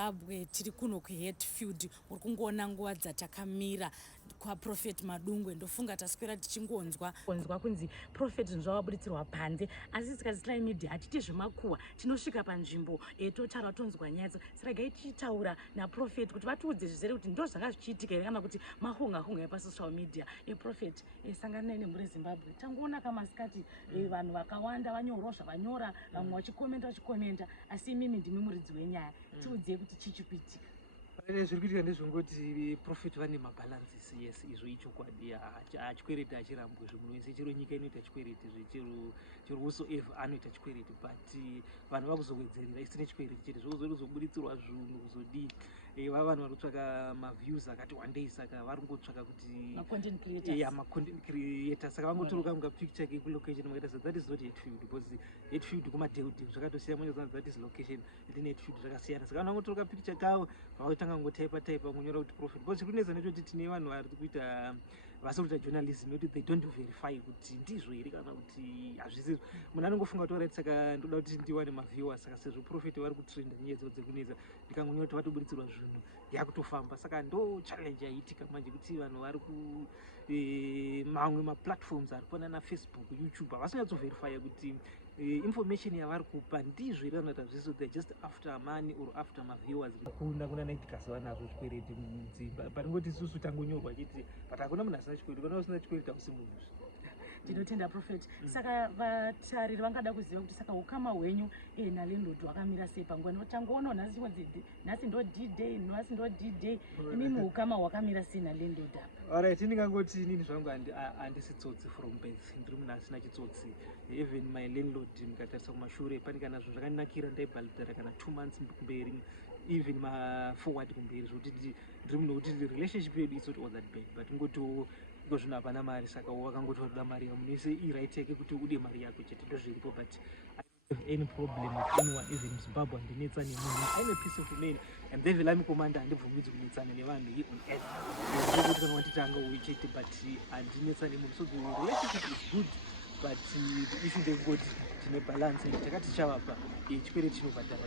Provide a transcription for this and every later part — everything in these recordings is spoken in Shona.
muzimbabwe tiri kuno kuhatfield uri kungoona nguva dzatakamira kwaprofeti madungwe ndofunga taswera tichingonzwa kunzi profeti zvavaburitsirwa panze asi sikazislai media hatiti zvemakuhwa tinosvika panzvimbo totaura tonzwa nyaya siragai tichitaura naprofeti kuti vatiudze zvizere kuti ndo zvanga zvichiitika here kana kuti mahunga epasocial media eprofeti sanganai nemhuri yezimbabwe tangoona kamasikati vanhu vakawanda vanyorwa zvavanyora vamwe vachikomenta asi imimi ndimi muridzi wenyaya tiudzei kuti chii kuitika. Zviri kuitika ndezvongoti profeti vane mabalances yes izvo ichokwadi achikwereti achirambwe zvemunhu wese chero nyika inoita chikwereti chero whosoever anoita chikwereti but vanhu vakuzowedzerera isine chikwereti chete zvozoburitsirwa zvinhu kuzodii vava vanhu vari kutsvaka maviews akati wandei saka vari kungotsvaka kuti macontent creator saka vangotoroka munga picture ke kulocation makaita that is not hatfield because hatfield kumadheudheu zvakatosiyana manje that is location then hatfield zvakasiyana saka vanhu vangotoroka picture kavo vakotanga ngotaipa kunyora kuti profit because kunetsa nechoti tine vanhu vari kuita vasi kuita journalism yekuti they don't verify kuti ndizvo here kana kuti hazvisizvo munhu anongofunga kuti alright saka ndoda kuti ndiwane maviewers saka sezvo profit vari kutrenda nyaya dzawo dzekunetsa ndikangonyora kuti vatoburitsirwa zvinhu yakutofamba saka ndo challenge yaitika manje kuti vanhu vari ku mamwe maplatforms ari kuona nafacebook youtube havasi kunyatsoverifya kuti information yavari kupa ndizvo here vanoita zviso they're just after money or after maviewers kuna naitikasi vanazvo chikwereti mudzimba patingoti isusu tangonyorwa chiti but hakuna munhu asina chikwereti kana usina chikwereti hausi munhu ndinotenda profeti saka vatariri vangada kuziva kuti saka ukama hwenyu nalandlord hwakamira sei panguva notangoona nhasi ndo d-day nhasi ndo d-day imimi ukama hwakamira sei nalandlord apa. Alright, ndingangoti inini zvangu handisi tsotsi from birth ndiri munhu asina chitsotsi even my landlord mukatarisa kumashure pane kana zvinhu zvakandinakira ndaibhalidhara kana 2 months kumberi even ma4 kumberi zvokuti ndiri munhu wekuti relationship yedu is not all that bad but ngotiwo zvinhu hapana mari saka wakangoti wadoda mari yamunhu wese iright yake kuti ude mari yako chete ndozviripo but any problem with anyone even Zimbabwe handinetsani nemunhu I'm a peaceful man and the Velami commander handibvumidzi kunetsana nevanhu here on earth kuti kana watitanga uichete but handinetsani nemunhu so the relationship is good but isi ndengoti tine balance takati chavapa chikwereti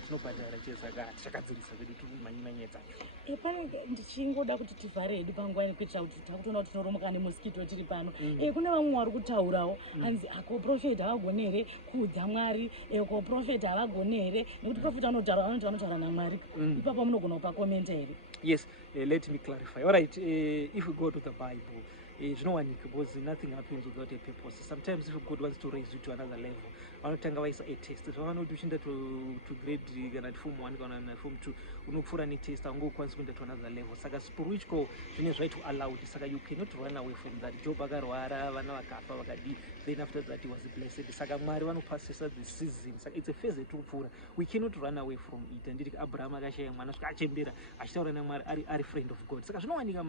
tinobhadhara chesaka tichakadzirisa vedu tikumhanyimanya dzacho pane ndichingoda kuti tivhare hedu panguva kuitira kuti takutoona kuti tinoromoka nemoskito tiri pano kune vamwe vari kutaurawo hanzi koprofeti havagone here kuudza mwari koprofeti havagone here nekuti profeti vanotaura namwari ipapo munogona kupa komenta here. Yes, let me clarify. All right, if we go to the Bible, zvinowanika because nothing happens without a purpose. Sometimes if God wants to raise you to another level, vanotanga vaisa a test. Zvavanoti uchinda to grade kana form 1 kana form 2 unokufura netest haungokwanisi kuenda to another level. Saka spiritual zvine zvaito allowed. Saka you cannot run away from that. Job akarwara, vana vakafa vakadi, then after that he was blessed. Saka Mwari vanopasisa the season. Saka it's a phase yetopfuura. We cannot run away from it. Anditi Abraham akashaya mwana svika achembera achitaura naMwari ari friend of God. Saka zvinowanika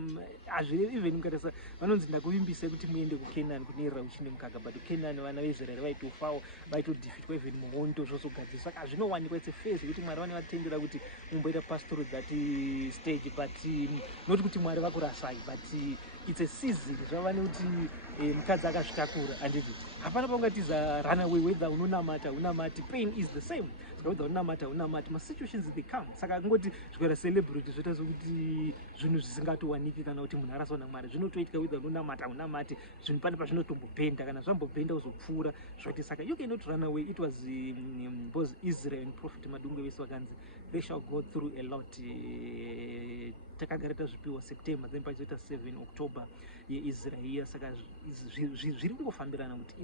hazvirevi even mukatarisa vanonzi ndakuvimbisa kuti muende kuKenani kunerera uchine mukaka but kuKenani vana veIsraeri vaitofawo vaitodefeatwa even muhondo zvozogadzirwa saka hazvinowanikwa it's a phase yekuti Mwari vane vatendera kuti mumboita pass through that stage but not kuti Mwari vakurasai but it's a season zvava nekuti mukadzi akazvitakura handiti hapana paungatiza run away whether unonamata unamati pain is the same saka whether unamata unamati masituations they come saka ngoti zvokuita celebrity zvoita sokuti zvinhu zvisingatowaniki kana kuti munhu araswa naMwari zvinotoitika whether unonamata unamati zvinhu pane pazvinotombobhenda kana zvambobhenda uzopfuura zvoti saka you cannot run away. It was both Israel and Prophet Madungwe vese vakanzi they shall go through a lot takagara tazvipiwa September then pachizoita 7 October yeIsrael iya saka zviri kungofambirana kuti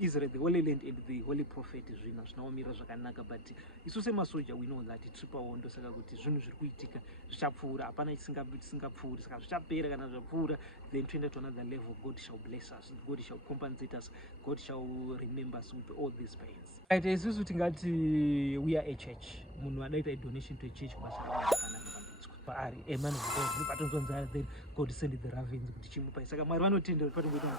Israel the Holy Land and the Holy Prophet zvinhu hazvinaomira zvakanaka but isu semasoja we know that tiri pahondo saka kuti zvinhu zviri kuitika zvichapfuura hapana chisingapfuuri saka zvichapera kana zvapfuura then toenda to another level. God shall bless us, God shall compensate us, God shall remember us with all these pains. Right, isusu tingati we are a church munhu adaita donation to a church paari man of God patonzwanzara then God send the ravens kuti chimupai saka Mwari vanotendera kuti patongoita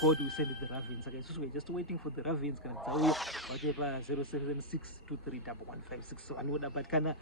God will send the ravens saka isusu we're just waiting for the ravens kana dzauya vachepa 0762311556 vanoda but kana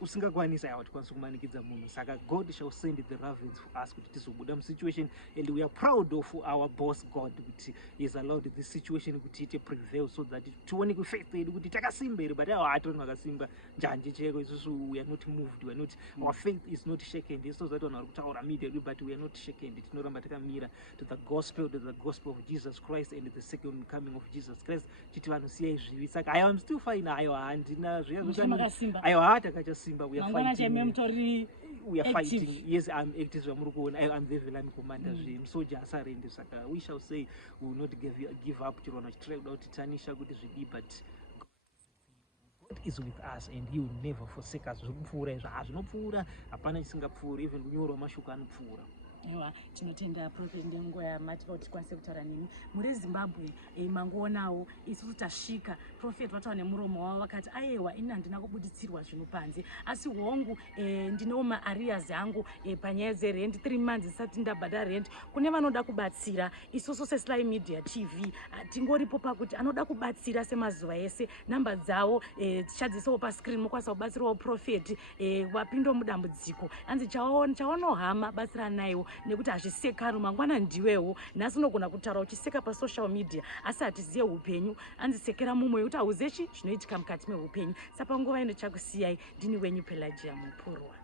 usingakwanisi aiwa tikwanisa kumanikidza munhu. Saka God shall send the ravens for us kuti tizobuda musituation, and we are proud of our boss God kuti he has allowed this situation kuti ite prevail, so that tione kufaith yedu kuti takasimba here, but aiwa hatoni vakasimba njanje cheko isusu. We are not moved, we are not, our faith is not shaken. So that vanhu vari kutaura media, but we are not shaken. Tinoramba takamira to the gospel of Jesus Christ and the second coming of Jesus Christ. Titi vanhu siyai zvivi. Saka I am still fine. Aiwa handina Makasimba. aiwa takachasima. We are Mangwana fighting. cheme mutori We are active. fighting. Yes, I'm active. I'm the villain commander. Soldier asarende. Saka we shall say we will not give up. Tirona chitreva kuti tanisha kuti zvidi, but God is with us and he will never forsake us. Zvokupfuura izvo hazvinopfuura, hapana chisingapfuuri, even kunyorwa mashoko anopfuura. Ewa, tinotenda Prophet ndenguva yamati kuti tikwanise kutaura nemi. Muri Zimbabwe mangoonawo isusu tasvika Prophet vataura nemuromo wavo vakati aiwa ini handina kubuditsirwa zvinhu panze, asi hongu ndino maarias angu panyaya dzerent 3 months isati ndabhadha rent. Kune vanoda kubatsira, isusu seSly Media TV tingoripo pakuti anoda kubatsira semazuva ese. Namba dzavo tichadzisawo pascreen, mokwanisa kubatsirawo Prophet wapinda mudambudziko. Hanzi chaonohama batsira naiwo nekuti hazvisekani, mangwana ndiwewo. Nhasi unogona kutaura uchiseka pasocial media asi hatiziye upenyu. Hanzisekera mumwe kuti hauzechi zvinoitika mukati meupenyu. Saka panguva ino chakusiyai ndini wenyu Pelagia Mupurwa.